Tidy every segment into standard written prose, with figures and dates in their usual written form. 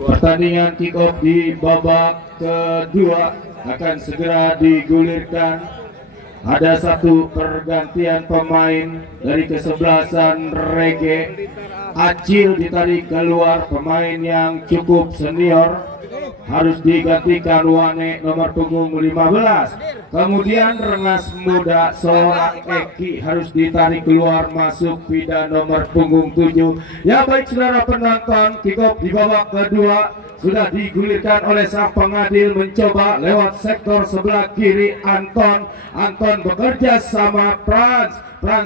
Pertandingan kick off di babak kedua akan segera digulirkan. Ada satu pergantian pemain dari kesebelasan Rege. Acil ditarik keluar, pemain yang cukup senior, harus digantikan Wane nomor punggung 15. Kemudian Rengas Muda seorang Eki harus ditarik keluar, masuk Pidan nomor punggung 7. Ya baik saudara penonton, kick off di babak kedua sudah digulirkan oleh sang pengadil, mencoba lewat sektor sebelah kiri Anton bekerja sama Frans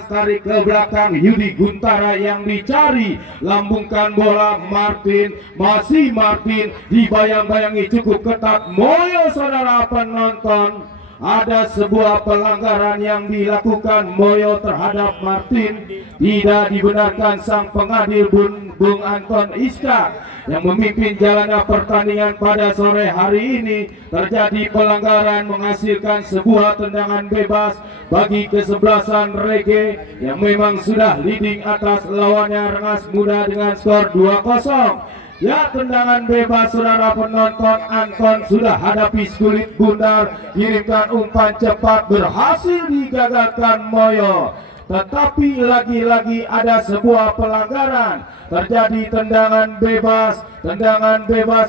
tarik ke belakang, Yudi Guntara yang dicari, lambungkan bola Martin, masih Martin, dibayang-bayangi cukup ketat Moyo. Saudara penonton, ada sebuah pelanggaran yang dilakukan Moyo terhadap Martin, tidak dibenarkan. Sang pengadil Bung Anton Iska yang memimpin jalannya pertandingan pada sore hari ini, terjadi pelanggaran menghasilkan sebuah tendangan bebas bagi kesebelasan Rege yang memang sudah leading atas lawannya Rengas Muda dengan skor 2-0. Ya, tendangan bebas saudara penonton, Anton sudah hadapi kulit bundar, kirimkan umpan cepat, berhasil digagalkan Moyo. Tetapi lagi-lagi ada sebuah pelanggaran, terjadi tendangan bebas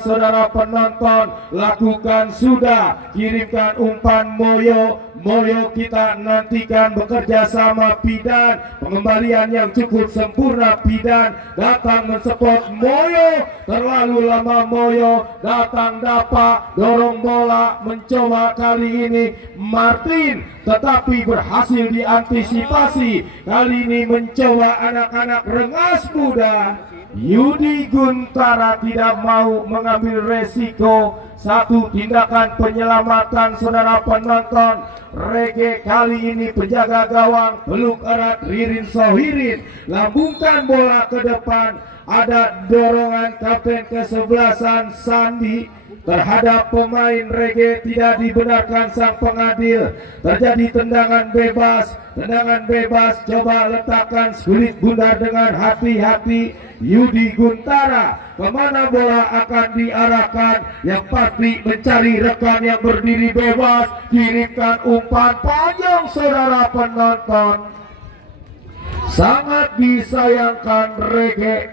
saudara penonton, lakukan sudah, kirimkan umpan Moyo kita nantikan bekerja sama Pidan, pengembalian yang cukup sempurna. Pidan datang mensupport Moyo, terlalu lama Moyo datang dapat dorong bola, mencoba kali ini Martin tetapi berhasil diantisipasi. Kali ini mencoba anak-anak Rengas Muda, Yudi Guntara tidak mau mengambil resiko. Satu tindakan penyelamatan saudara penonton, Rege kali ini penjaga gawang peluk erat Ririn Sohirin, lambungkan bola ke depan. Ada dorongan kapten kesebelasan Sandi terhadap pemain Rege, tidak dibenarkan sang pengadil. Terjadi tendangan bebas, coba letakkan kulit bundar dengan hati-hati. Yudi Guntara, kemana bola akan diarahkan? Yang pasti mencari rekan yang berdiri bebas, kirimkan umpan panjang saudara penonton. Sangat disayangkan Rege,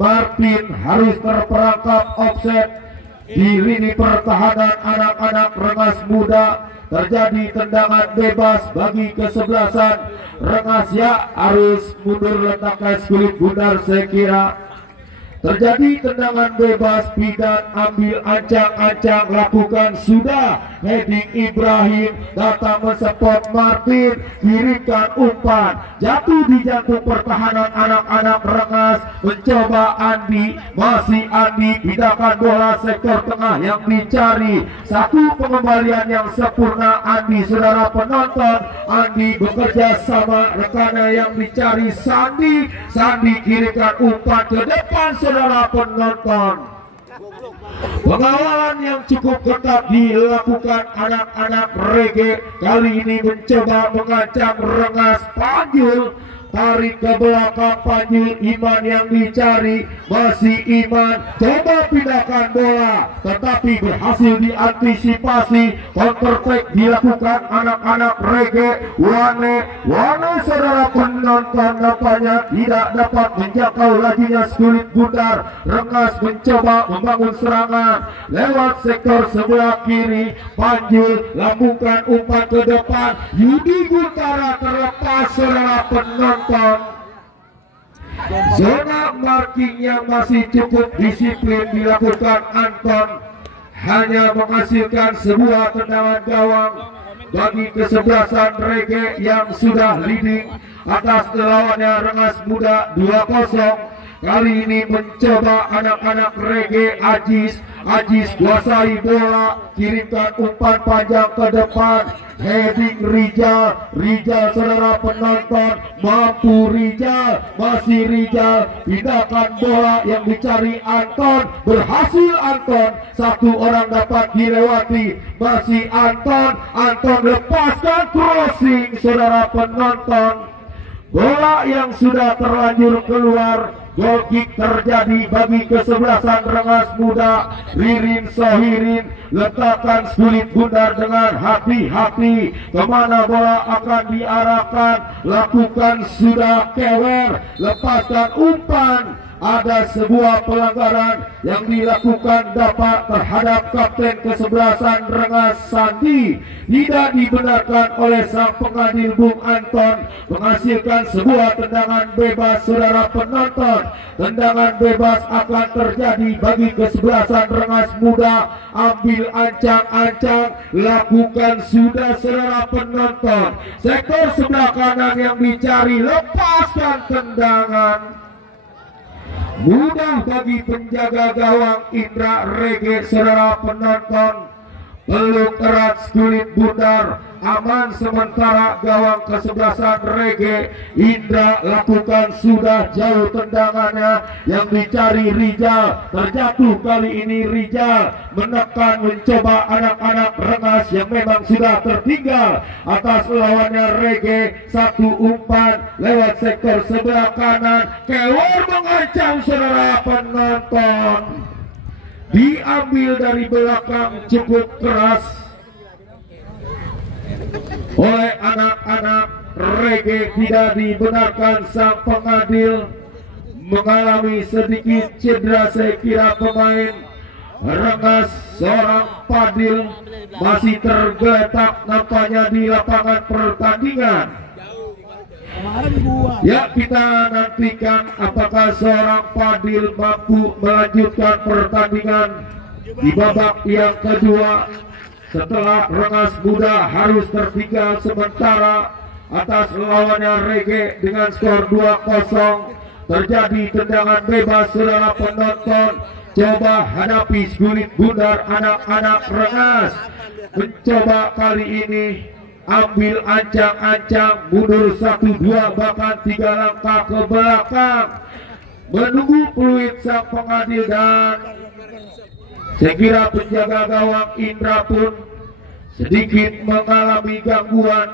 Martin harus terperangkap offset di lini pertahanan anak-anak Rengas Muda. Terjadi tendangan bebas bagi kesebelasan Rengas, ya harus mundur letakkan kulit bundar saya kira. Terjadi tendangan bebas, Pidan ambil ancang-ancang, lakukan sudah, heading Ibrahim datang mensupport Martin, kirimkan umpan, jatuh di jantung pertahanan anak-anak Rengas, mencoba Andi, masih Andi, pindahkan bola sektor tengah yang dicari. Satu pengembalian yang sempurna Andi saudara penonton. Andi bekerja sama rekannya yang dicari Sandi kirimkan umpan ke depan saudara penonton. Pengawalan yang cukup ketat dilakukan anak-anak Rege, kali ini mencoba mengancam Rengas. Panjul tarik ke belakang, Panjul Iman yang dicari, masih Iman, coba pindahkan bola tetapi berhasil diantisipasi. Counter attack dilakukan anak-anak Rege. Wane saudara penonton nampaknya tidak dapat menjangkau lajunya kulit bundar. Rengas mencoba membangun serangan lewat sektor sebelah kiri. Panjul lambungkan umpan ke depan, Yudi Guntara terlepas saudara penonton. Zona marking yang masih cukup disiplin dilakukan Anton, hanya menghasilkan sebuah tendangan gawang bagi kesebelasan Rege yang sudah leading atas lawannya Rengas Muda 2-0. Kali ini mencoba anak-anak Rege. Ajis kuasai bola, kirimkan umpan panjang ke depan, heading Rijal saudara penonton, mampu Rijal, masih Rijal, pindahkan bola yang dicari Anton, berhasil Anton, satu orang dapat dilewati, masih Anton lepaskan crossing saudara penonton. Bola yang sudah terlanjur keluar, Goal kick terjadi bagi kesebelasan Rengas Muda. Ririn Sohirin letakkan kulit bundar dengan hati-hati. Kemana bola akan diarahkan? Lakukan sudah kewer, lepaskan umpan. Ada sebuah pelanggaran yang dilakukan dapat terhadap kapten kesebelasan Rengas Sandi. Tidak dibenarkan oleh sang pengadil Bung Anton, menghasilkan sebuah tendangan bebas saudara penonton. Tendangan bebas akan terjadi bagi kesebelasan Rengas Muda. Ambil ancang-ancang, lakukan sudah saudara penonton. Sektor sebelah kanan yang dicari, lepaskan tendangan. Mudah bagi penjaga gawang Indra Rege saudara penonton. Peluk erat kulit bundar, aman sementara gawang kesebelasan Rege. Indra lakukan sudah jauh tendangannya yang dicari Rijal. Terjatuh kali ini Rijal menekan mencoba anak-anak Rengas yang memang sudah tertinggal atas lawannya Rege. Satu umpan lewat sektor sebelah kanan, keluar mengancam saudara penonton. Diambil dari belakang cukup keras oleh anak-anak Rege. Tidak dibenarkan, sang pengadil mengalami sedikit cedera. Saya kira pemain Rengas, seorang Padil, masih tergeletak nampaknya di lapangan pertandingan. Ya, kita nantikan apakah seorang Padil mampu melanjutkan pertandingan di babak yang kedua setelah Rengas Muda harus tertinggal sementara atas lawannya Rege dengan skor 2-0. Terjadi tendangan bebas saudara penonton. Coba hadapi kulit bundar anak-anak Rengas. Mencoba kali ini ambil ancang-ancang, mundur 1-2 bahkan 3 langkah ke belakang, menunggu peluit sang pengadil. Dan saya kira penjaga gawang Indra pun sedikit mengalami gangguan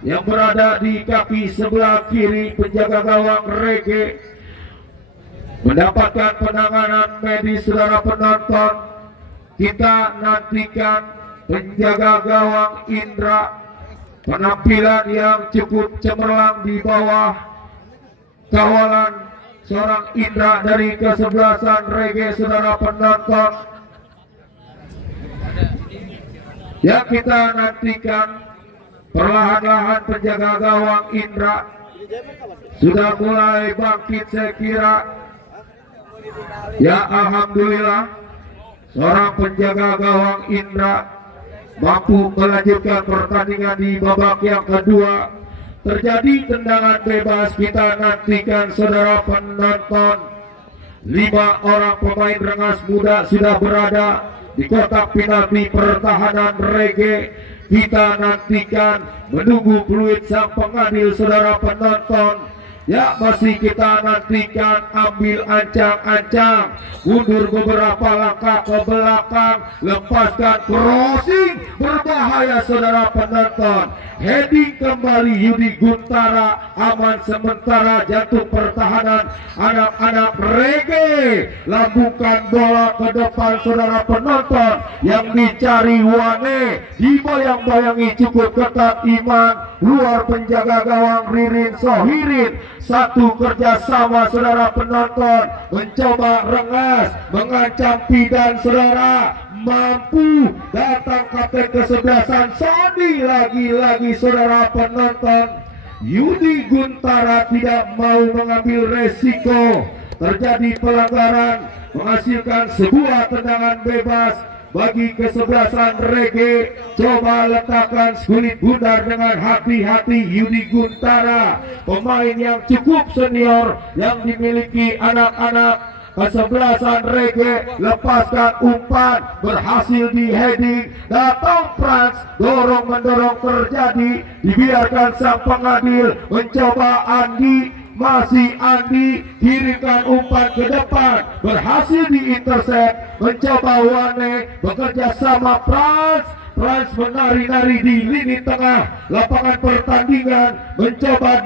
yang berada di kaki sebelah kiri. Penjaga gawang Rege mendapatkan penanganan medis saudara penonton. Kita nantikan penjaga gawang Indra, penampilan yang cukup cemerlang di bawah kawalan seorang Indra dari kesebelasan Rege saudara penonton. Ya, kita nantikan perlahan-lahan penjaga gawang Indra sudah mulai bangkit saya kira. Ya, alhamdulillah seorang penjaga gawang Indra mampu melanjutkan pertandingan di babak yang kedua. Terjadi tendangan bebas, kita nantikan saudara penonton. 5 orang pemain Rengas Muda sudah berada di kotak penalti pertahanan Rege. Kita nantikan menunggu peluit sang pengadil saudara penonton. Ya, masih kita nantikan ambil ancang-ancang, mundur beberapa langkah ke belakang, lepaskan crossing berbahaya saudara penonton. Heading kembali Yudi Guntara, aman sementara jantung pertahanan anak-anak Rege. Lambungkan bola ke depan saudara penonton, yang dicari Wane, dibayang-bayangi cukup ketat Iman. Luar penjaga gawang Ririn Sohirin. Satu kerjasama saudara penonton, mencoba Rengas mengancam Pidan saudara. Mampu datang kapten kesebelasan Sandi lagi-lagi saudara penonton. Yudi Guntara tidak mau mengambil resiko. Terjadi pelanggaran, menghasilkan sebuah tendangan bebas bagi kesebelasan Rege. Coba letakkan kulit bundar dengan hati-hati Yudi Guntara, pemain yang cukup senior yang dimiliki anak-anak kesebelasan Rege. Lepaskan umpan, berhasil di heading, datang Frans, dorong-mendorong terjadi, dibiarkan sang pengadil mencoba Andi. Masih Andi, kirimkan umpan ke depan, berhasil diintercept, mencoba Wane, bekerja sama Frans. Frans menari-nari di lini tengah lapangan pertandingan, mencoba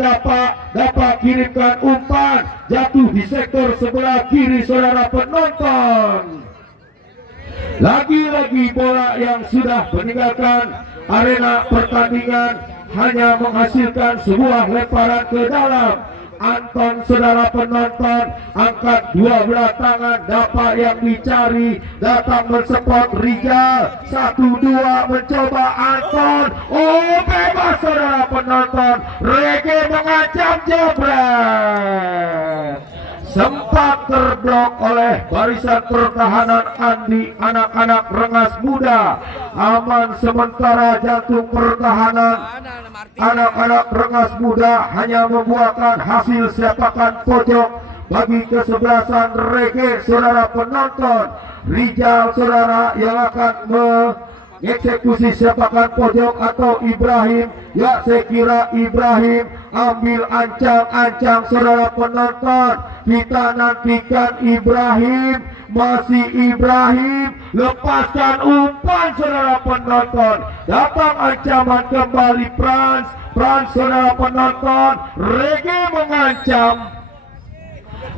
dapat kirimkan umpan, jatuh di sektor sebelah kiri saudara penonton. Lagi-lagi bola yang sudah meninggalkan arena pertandingan hanya menghasilkan sebuah lemparan ke dalam. Anton saudara penonton angkat dua belah tangan, dapat yang dicari, datang mensupport Rijal, 1-2 mencoba Anton, oh bebas saudara penonton, Rege mengancam jebret, sempat terblok oleh barisan pertahanan Andi. Anak-anak Rengas Muda aman sementara, jantung pertahanan anak-anak Rengas Muda hanya membuahkan hasil sepakan pojok bagi kesebelasan Rege saudara penonton. Rijal saudara yang akan mengeksekusi sepakan pojok atau Ibrahim, ya saya kira Ibrahim ambil ancang-ancang saudara penonton. Kita nantikan Ibrahim, masih Ibrahim, lepaskan umpan saudara penonton, datang ancaman kembali Frans saudara penonton, Rege mengancam,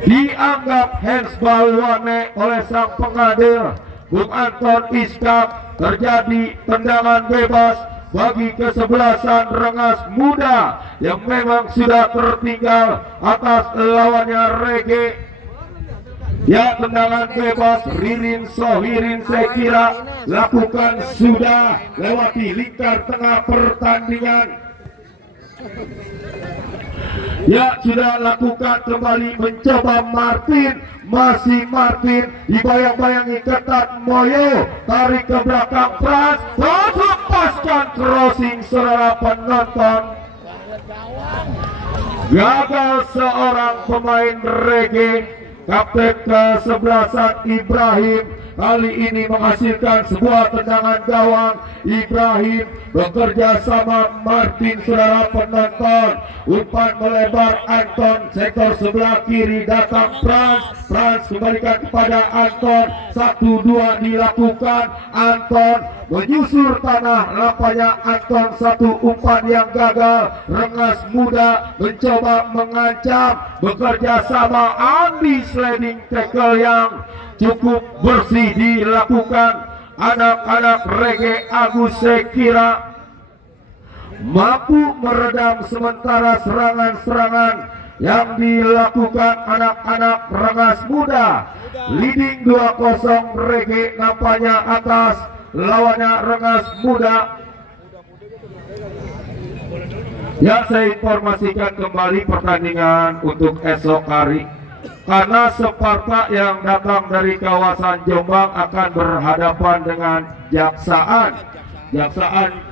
dianggap handsball wane oleh sang pengadil Bung Anton Iskak. Terjadi tendangan bebas bagi kesebelasan Rengas Muda yang memang sudah tertinggal atas lawannya Rege. Ya, tendangan bebas Ririn Sohirin saya kira lakukan sudah lewati lingkar tengah pertandingan. Ya, sudah lakukan kembali, mencoba Martin, masih Martin, dibayang-bayangi ketat Moyo, tarik ke belakang Frans, lepaskan crossing saudara penonton. Gagal seorang pemain Rege, kapten kesebelasan Ibrahim kali ini menghasilkan sebuah tendangan gawang. Ibrahim bekerja sama Martin saudara penonton, umpan melebar Anton sektor sebelah kiri, datang Frans kembalikan kepada Anton, 1-2 dilakukan, Anton menyusur tanah, nampaknya Anton satu umpan yang gagal. Rengas Muda mencoba mengancam, bekerja sama Andi, sliding tackle yang cukup bersih dilakukan. Anak-anak Rege Agus saya kira mampu meredam sementara serangan-serangan yang dilakukan anak-anak Rengas Muda. Leading 2-0 Rege nampaknya atas lawannya Rengas Muda. Ya, saya informasikan kembali pertandingan untuk esok hari, karena Sparta yang datang dari kawasan Jombang akan berhadapan dengan Jaksaan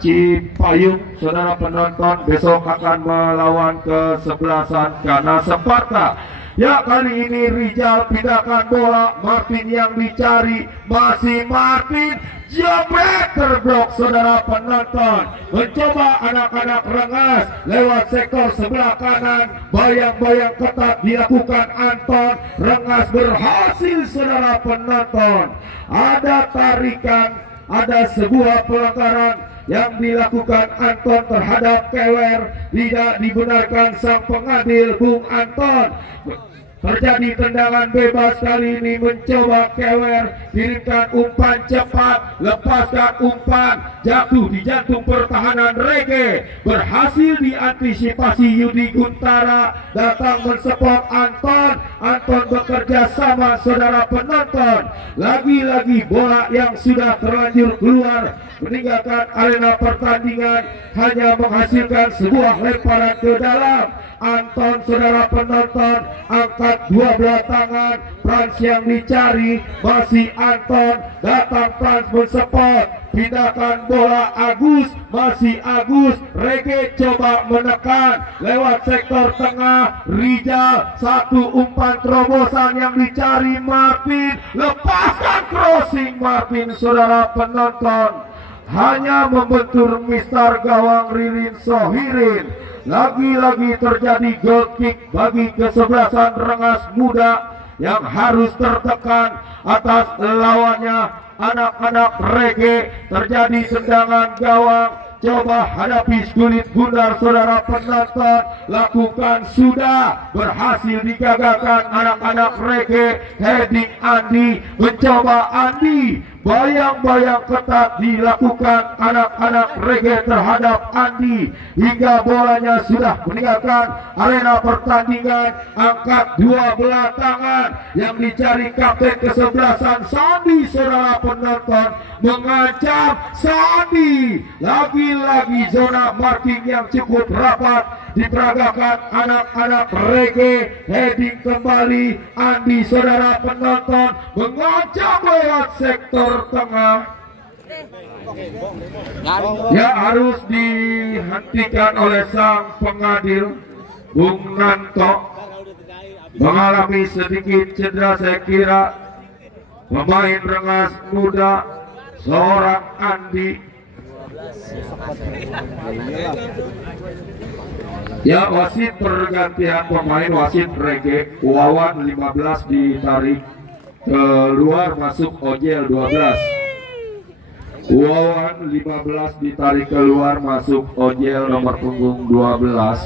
Cipayung saudara penonton, besok akan melawan kesebelasan Ghana Sparta. Ya, kali ini Rijal pindahkan bola, Martin yang dicari, masih Martin, jebret, terblok saudara penonton. Mencoba anak-anak Rengas lewat sektor sebelah kanan, bayang-bayang ketat dilakukan Anton, Rengas berhasil saudara penonton. Ada tarikan, ada sebuah pelanggaran yang dilakukan Anton terhadap Kewer, tidak dibenarkan sang pengadil Bung Anton. Terjadi tendangan bebas kali ini, mencoba Kewer, kirimkan umpan cepat, lepaskan umpan, jatuh di jantung pertahanan Rege, berhasil diantisipasi Yudi Guntara, datang mensupport Anton. Anton bekerja sama saudara penonton, lagi-lagi bola yang sudah terlanjur keluar meninggalkan arena pertandingan hanya menghasilkan sebuah lemparan ke dalam. Anton saudara penonton angkat dua belah tangan, Frans yang dicari, masih Anton, datang Frans mensupport, pindahkan bola Agus, masih Agus, Rege coba menekan lewat sektor tengah, Rijal, satu umpan terobosan yang dicari Martin, lepaskan crossing Martin saudara penonton, hanya membentur mistar gawang Ririn Sohirin. Lagi-lagi terjadi goal kick bagi kesebelasan Rengas Muda yang harus tertekan atas lawannya. Anak-anak Rege, terjadi tendangan gawang. Coba hadapi kulit bundar saudara penonton. Lakukan, sudah berhasil digagalkan anak-anak Rege. Heading Andi, mencoba Andi. Bayang-bayang ketat dilakukan anak-anak Rege terhadap Andi hingga bolanya sudah meninggalkan arena pertandingan. Angkat dua belah tangan yang dicari kapten kesebelasan Sandi saudara penonton, mengancam Sandi. Lagi-lagi zona marking yang cukup rapat diperagakan anak-anak Rege. Heading kembali Andi saudara penonton, mengancam lewat sektor tengah. Ya, harus dihentikan oleh sang pengadil. Bung Nanto mengalami sedikit cedera, saya kira pemain rengas muda seorang Andi. Ya, wasit pergantian pemain, wasit Rege. Wawan 15 ditarik keluar, masuk Ojel 12. Wawan 15 ditarik keluar, masuk Ojel nomor punggung 12.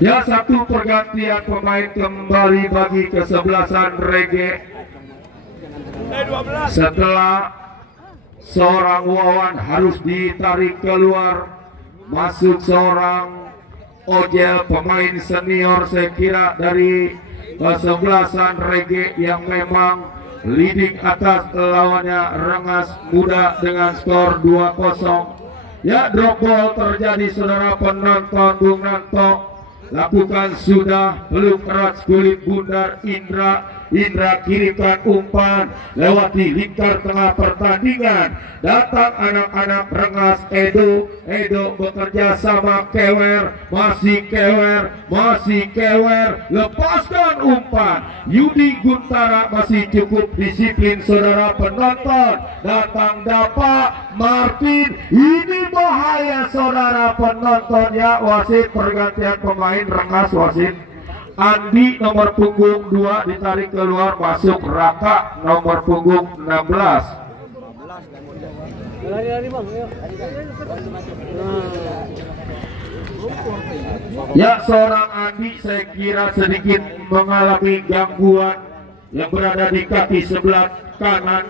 Ya, satu pergantian pemain kembali bagi kesebelasan Rege. Setelah seorang Wawan harus ditarik keluar, masuk seorang Ojel, pemain senior saya kira dari kesebelasan Rege yang memang leading atas lawannya rengas muda dengan skor 2-0. Ya, drop ball terjadi saudara penonton. Bung Nanto lakukan, sudah belum keras kulit bundar Indra kirimkan umpan lewati lingkar tengah pertandingan. Datang anak-anak rengas Edo bekerja sama Kewer, masih Kewer, lepaskan umpan. Yudi Guntara masih cukup disiplin saudara penonton. Datang Dapa Martin, ini bahaya saudara penonton. Ya, wasit pergantian pemain rengas, wasit Andi nomor punggung 2 ditarik keluar, masuk Raka nomor punggung 16. Ya, seorang Andi saya kira sedikit mengalami gangguan yang berada di kaki sebelah kanan.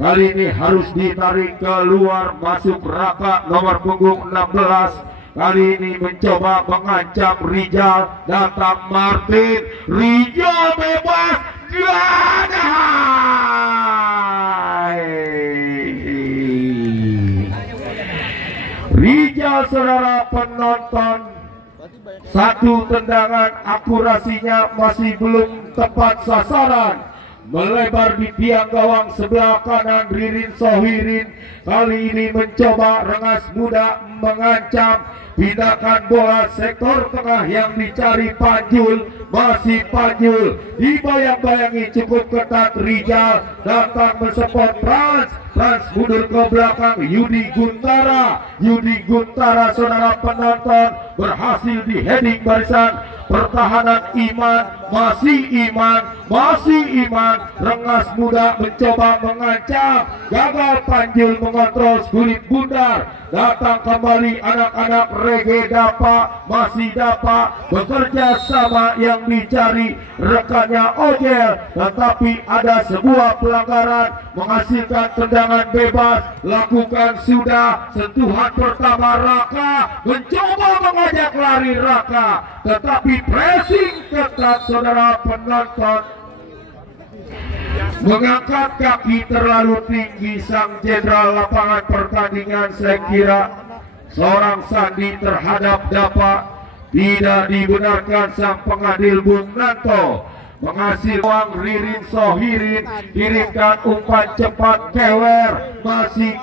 Kali ini harus ditarik keluar, masuk Raka nomor punggung 16. Kali ini mencoba mengancam Rijal. Datang Martin, Rijal bebas, Rijal saudara penonton, satu tendangan akurasinya masih belum tepat sasaran, melebar di tiang gawang sebelah kanan Ririn Sohirin. Kali ini mencoba rengas muda mengancam, pindahkan bola sektor tengah yang dicari Panjul, masih Panjul, dibayang-bayangi cukup ketat Rijal. Datang mensupport Frans mundur ke belakang Yudi Guntara saudara penonton, berhasil di heading barisan pertahanan masih Iman, rengas muda mencoba mengancam, gagal Panjul mengontrol kulit bundar. Datang kembali anak-anak Rege, masih Dapa bekerja sama yang dicari rekannya Ojel, tetapi ada sebuah pelanggaran menghasilkan tendangan bebas. Lakukan, sudah sentuhan pertama Raka, mencoba mengajak lari Raka, tetapi pressing ketat saudara penonton. Mengangkat kaki terlalu tinggi sang jenderal lapangan pertandingan, saya kira seorang Sandi terhadap Dapa. Tidak dibenarkan sang pengadil Bung Nanto. Menghasil uang Ririn Sohirin, kirimkan umpan cepat Kewer, masih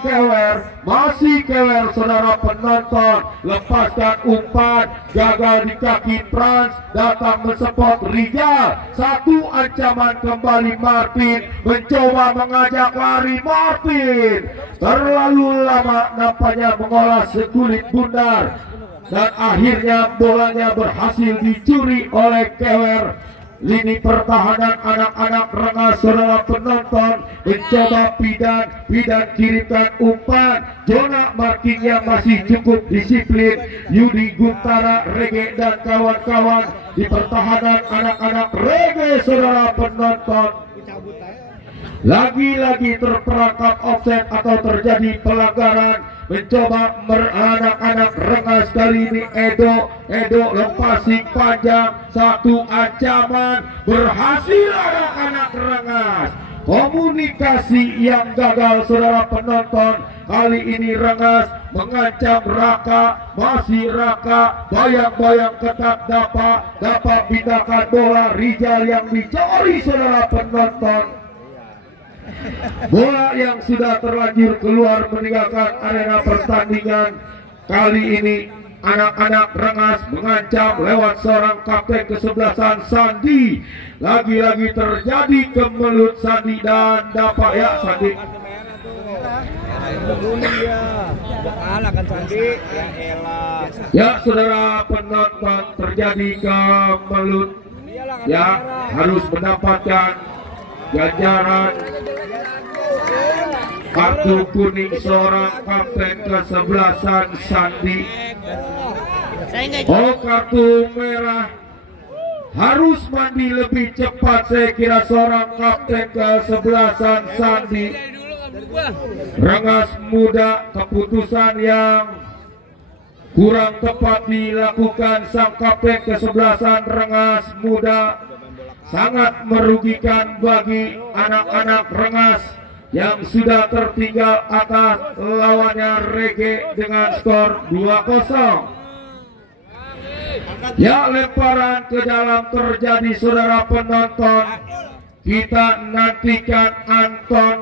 Kewer saudara penonton, lepaskan umpan, gagal di kaki Frans. Datang mensupport Rijal, satu ancaman kembali Martin, mencoba mengajak lari Martin, terlalu lama nampaknya mengolah sekulit bundar. dan akhirnya bolanya berhasil dicuri oleh Kewer. Lini pertahanan anak-anak Rengas, saudara penonton, mencoba Pidan kirimkan umpan. Zona markingnya masih cukup disiplin. Yudi Guntara, Rege dan kawan-kawan di pertahanan anak-anak Rege, saudara penonton. Lagi-lagi terperangkap offset atau terjadi pelanggaran. Mencoba anak-anak Rengas kali ini Edo lepasing panjang, satu ancaman, berhasil anak-anak Rengas. Komunikasi yang gagal, saudara penonton. Kali ini Rengas mengancam Raka, masih Raka, bayang-bayang ketat dapat pindahkan bola. Rijal yang dicuri, saudara penonton. Bola yang sudah terlanjur keluar meninggalkan arena pertandingan. Kali ini anak-anak Rengas mengancam lewat seorang kapten kesebelasan Sandi. Lagi-lagi terjadi kemelut Sandi dan dapat ya Sandi. Ya saudara penonton, terjadi kemelut. Ya harus mendapatkan ganjaran kartu kuning seorang kapten kesebelasan Sandi. Oh, kartu merah, harus mandi lebih cepat saya kira seorang kapten kesebelasan Sandi. Rengas Muda, keputusan yang kurang tepat dilakukan sang kapten kesebelasan Rengas Muda, sangat merugikan bagi anak-anak Rengas yang sudah tertinggal atas lawannya Rege dengan skor 2-0. Ya, lemparan ke dalam terjadi, saudara penonton. Kita nantikan Anton.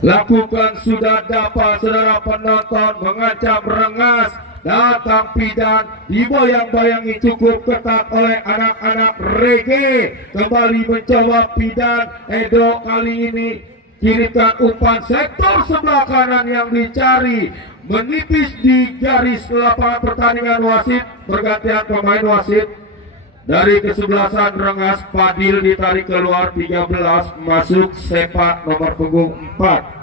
Lakukan sudah dapat, saudara penonton, mengancam Rengas. Datang Pidan, dibayang-bayangi cukup ketat oleh anak-anak Rege. Kembali mencoba Pidan. Edo kali ini kirimkan umpan sektor sebelah kanan yang dicari, menipis di garis lapangan pertandingan. Wasit, pergantian pemain wasit. Dari kesebelasan Rengas, Fadil ditarik keluar 13, masuk Sepak nomor punggung 4.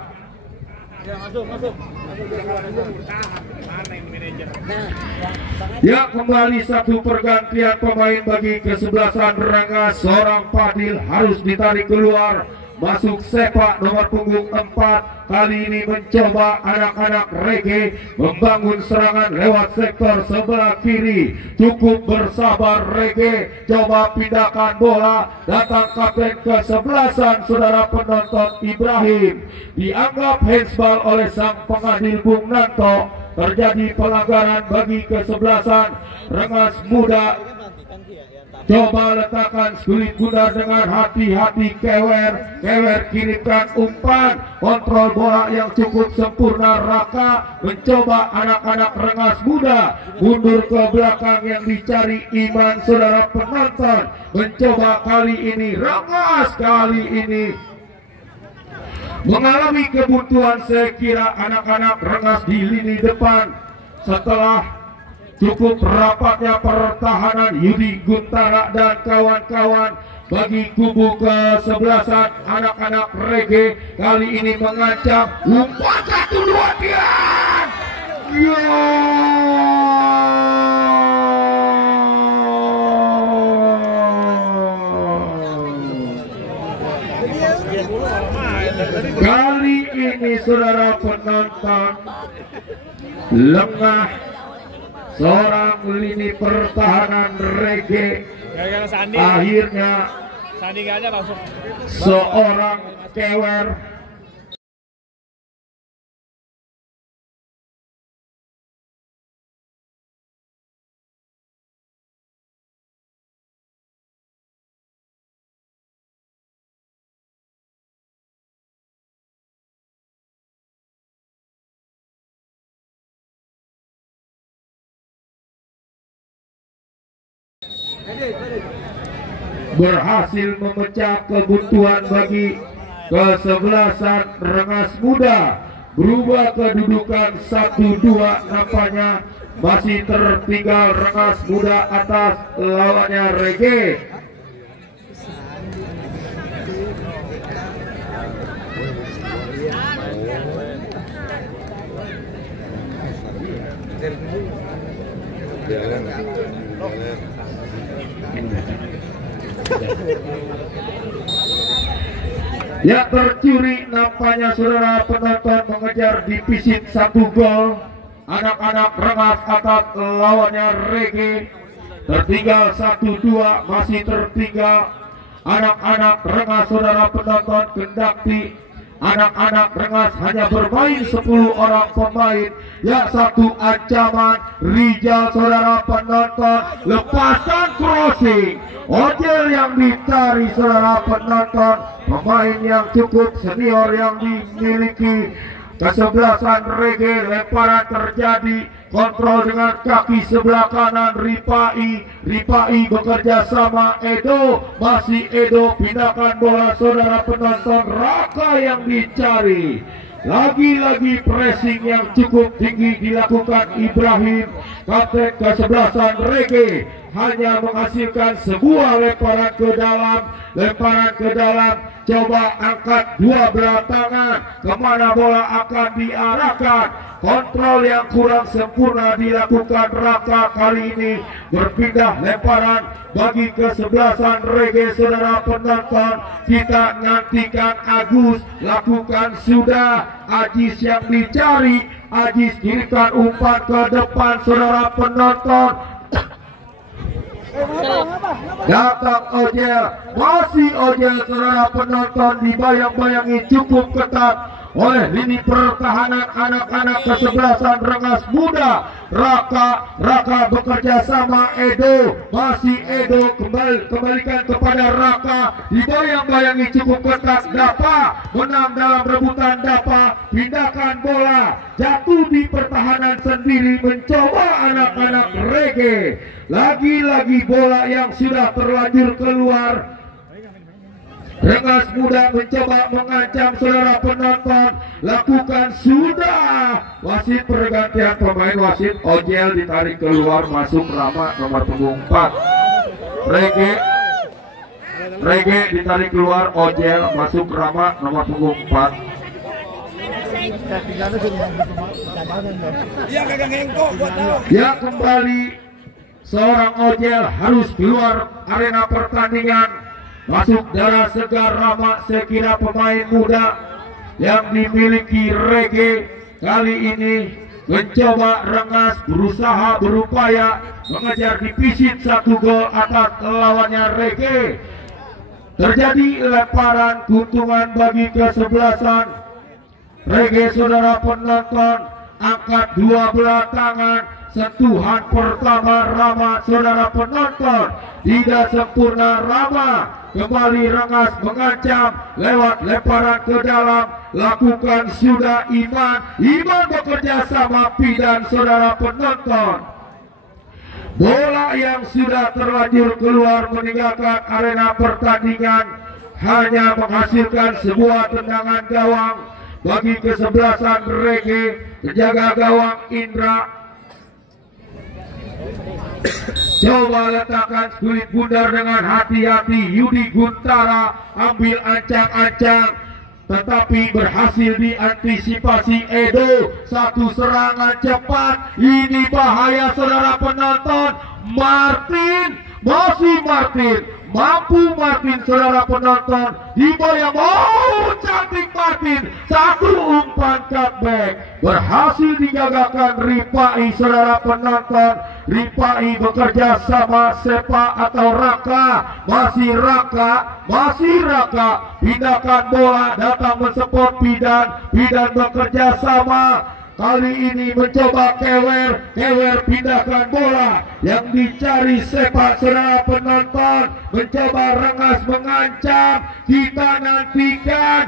Ya, kembali satu pergantian pemain bagi kesebelasan Rengas. Seorang Fadil harus ditarik keluar, masuk Sepak nomor punggung 4. Kali ini mencoba anak-anak Rege membangun serangan lewat sektor sebelah kiri. Cukup bersabar Rege, coba pindahkan bola. Datang kapten kesebelasan, saudara penonton, Ibrahim. Dianggap handsball oleh sang pengadil Bung Nanto. Terjadi pelanggaran bagi kesebelasan Rengas Muda. Coba letakkan kulit bundar dengan hati-hati. Kewer kirimkan umpan, kontrol bola yang cukup sempurna. Raka mencoba anak-anak Rengas Muda mundur ke belakang yang dicari Iman, saudara penonton. Mencoba kali ini Rengas kali ini mengalami kebuntuan, saya kira anak-anak Rengas di lini depan setelah cukup rapatnya pertahanan Yudi Guntara dan kawan-kawan bagi kubu kesebelasan anak-anak Rege. Kali ini mengancam umpan 1-2 Tian. Kali ini saudara penonton, lengah seorang lini pertahanan Rege. Akhirnya Sandi nggak ada langsung seorang Kewer berhasil memecah kebutuhan bagi kesebelasan Rengas Muda. Berubah kedudukan 1-2, nampaknya masih tertinggal Rengas Muda atas lawannya Rege. Yang tercuri nampaknya saudara penonton mengejar divisit 1 gol. Anak-anak Rengas atas lawannya Rege. Tertinggal 1-2, masih tertinggal anak-anak Rengas saudara penonton. Kendati anak-anak Rengas hanya bermain 10 orang pemain. Ya, satu ancaman Rijal saudara penonton, lepaskan crossing. Ojel yang ditarik saudara penonton, pemain yang cukup senior yang dimiliki kesebelasan Rege. Lemparan terjadi, kontrol dengan kaki sebelah kanan Ripai bekerja sama Edo, masih Edo, pindahkan bola saudara penonton. Raka yang dicari, lagi-lagi pressing yang cukup tinggi dilakukan Ibrahim, kapten kesebelasan Rege. Hanya menghasilkan sebuah lemparan ke dalam, coba angkat dua belah tangan, kemana bola akan diarahkan. Kontrol yang kurang sempurna dilakukan Raka kali ini. Berpindah lemparan bagi kesebelasan Rege saudara penonton. Kita nantikan Agus, lakukan sudah. Ajis yang dicari, Ajis kirimkan umpan ke depan saudara penonton. Datang Ojel, masih Ojel saudara penonton, dibayang-bayangi cukup ketat oleh lini pertahanan anak-anak kesebelasan Rengas Muda. Raka bekerja sama Edo, masih Edo, kembalikan kepada Raka, dibayang-bayangi cukup ketat. Dapa menang dalam rebutan, Dapa pindahkan bola, jatuh di pertahanan sendiri, mencoba anak-anak Rege. Lagi-lagi bola yang sudah terlanjur keluar. Rengas Muda mencoba mengancam saudara penonton, lakukan sudah. Wasit pergantian pemain, wasit Ojel ditarik keluar, masuk Rama nomor punggung 4. Rege ditarik keluar, Ojel masuk Rama nomor punggung 4. Ya, kembali seorang Ojel harus keluar arena pertandingan. Masuk darah segar Rama, sekira pemain muda yang dimiliki Rege. Kali ini mencoba Rengas berusaha berupaya mengejar divisit 1 gol atas lawannya Rege. Terjadi lemparan keuntungan bagi kesebelasan Rege saudara penonton. Angkat dua belah tangan, sentuhan pertama Rama saudara penonton, tidak sempurna Rama. Kembali Rengas mengancam lewat lemparan ke dalam, lakukan sudah Iman bekerja sama Pidan saudara penonton. Bola yang sudah terlanjur keluar meninggalkan arena pertandingan, hanya menghasilkan sebuah tendangan gawang bagi kesebelasan Rege. Penjaga gawang Indra coba letakkan kulit bundar dengan hati-hati. Yudi Guntara ambil ancang-ancang, tetapi berhasil diantisipasi Edo. Satu serangan cepat, ini bahaya saudara penonton. Martin, masih Martin, mampu Martin saudara penonton, dibayang, cantik Martin, satu umpan cutback, berhasil dijagakan Ripai saudara penonton. Ripai bekerja sama Sepa atau Raka, masih Raka, pindahkan bola, datang mensupport Pidan bekerja sama. Kali ini mencoba Kewer pindahkan bola, yang dicari Sepak saudara penonton. Mencoba Rengas mengancam, kita nantikan.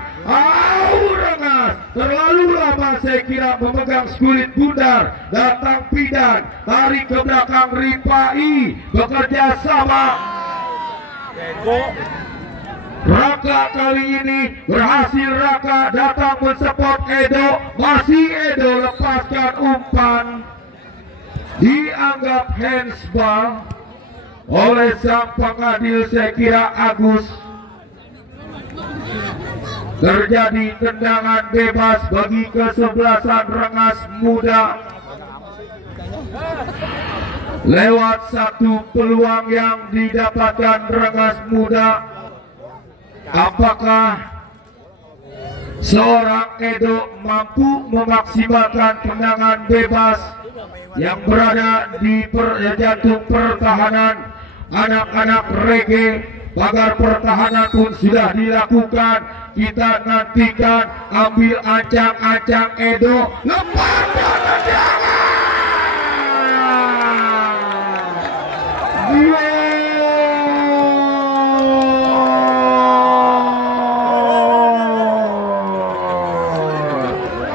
Rengas terlalu lama saya kira memegang kulit bundar. Datang Pidan, tarik ke belakang Ripai, bekerja sama. Raka kali ini berhasil Raka datang mensupport Edo. Masih Edo lepaskan umpan, dianggap handsball oleh sang pengadil, saya kira Agus. Terjadi tendangan bebas bagi kesebelasan Rengas Muda. Lewat satu peluang yang didapatkan Rengas Muda, apakah seorang Edo mampu memaksimalkan tendangan bebas yang berada di jantung pertahanan anak-anak Reggae? Pagar pertahanan pun sudah dilakukan. Kita nantikan, ambil ancang-ancang Edo, lepaskan tendangan.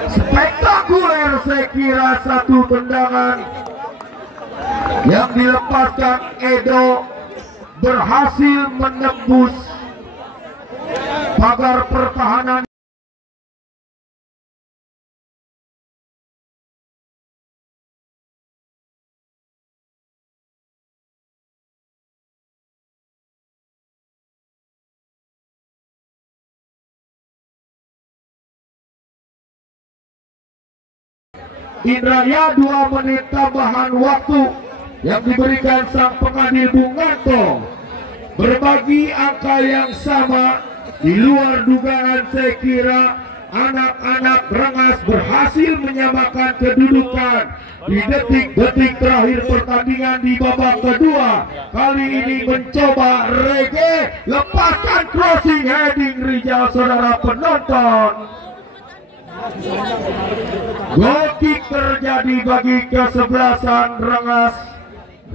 Spektakuler, saya kira satu tendangan yang dilepaskan Edo berhasil menembus pagar pertahanan. Indraya 2 menit tambahan waktu yang diberikan sang pengadil Bung Nganto. Berbagi angka yang sama, di luar dugaan saya kira anak-anak Rengas berhasil menyamakan kedudukan di detik-detik terakhir pertandingan di babak kedua. Kali ini mencoba Reggae, lepaskan crossing heading Rijal, saudara penonton. Goal kick terjadi bagi kesebelasan Rengas.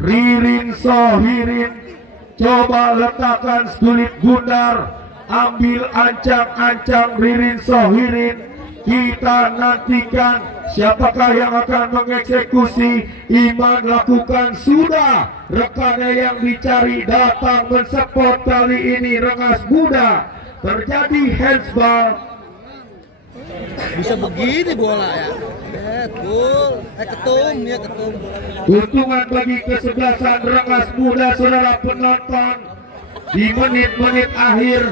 Ririn Sohirin coba letakkan sulit bundar, ambil ancang-ancang Ririn Sohirin. Kita nantikan siapakah yang akan mengeksekusi. Iman lakukan sudah, rekannya yang dicari datang mensupport. Kali ini Rengas Muda terjadi handsball. Bisa begini bola ya. Betul. Ketum ya, ketum. Keuntungan bagi kesebelasan Rengas Muda, saudara penonton, di menit-menit akhir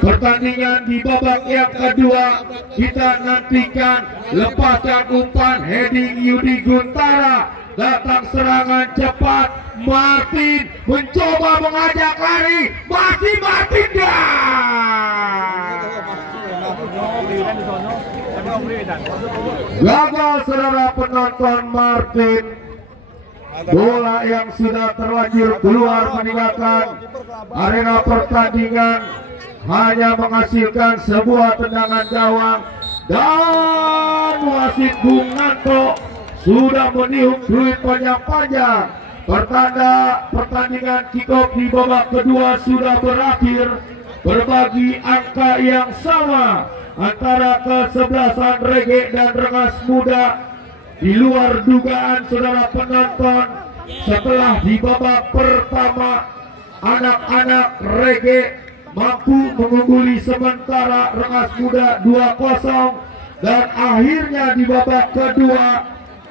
pertandingan di babak yang kedua. Kita nantikan lepaskan umpan heading Yudi Guntara, datang serangan cepat. Martin mencoba mengajak lari, masih Martin gagal, saudara penonton. Martin, bola yang sudah terlanjur keluar meninggalkan arena pertandingan hanya menghasilkan sebuah tendangan gawang, dan wasit Bung Nganto sudah meniup fluit panjang-panjang. Pertanda pertandingan kick-off di babak kedua sudah berakhir. Berbagi angka yang sama antara kesebelasan Reggae dan Rengas Muda. Di luar dugaan, saudara penonton, setelah di babak pertama anak-anak Reggae mampu mengungguli sementara Rengas Muda 2-0, dan akhirnya di babak kedua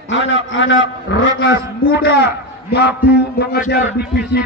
anak-anak Rengas Muda mampu mengejar divisi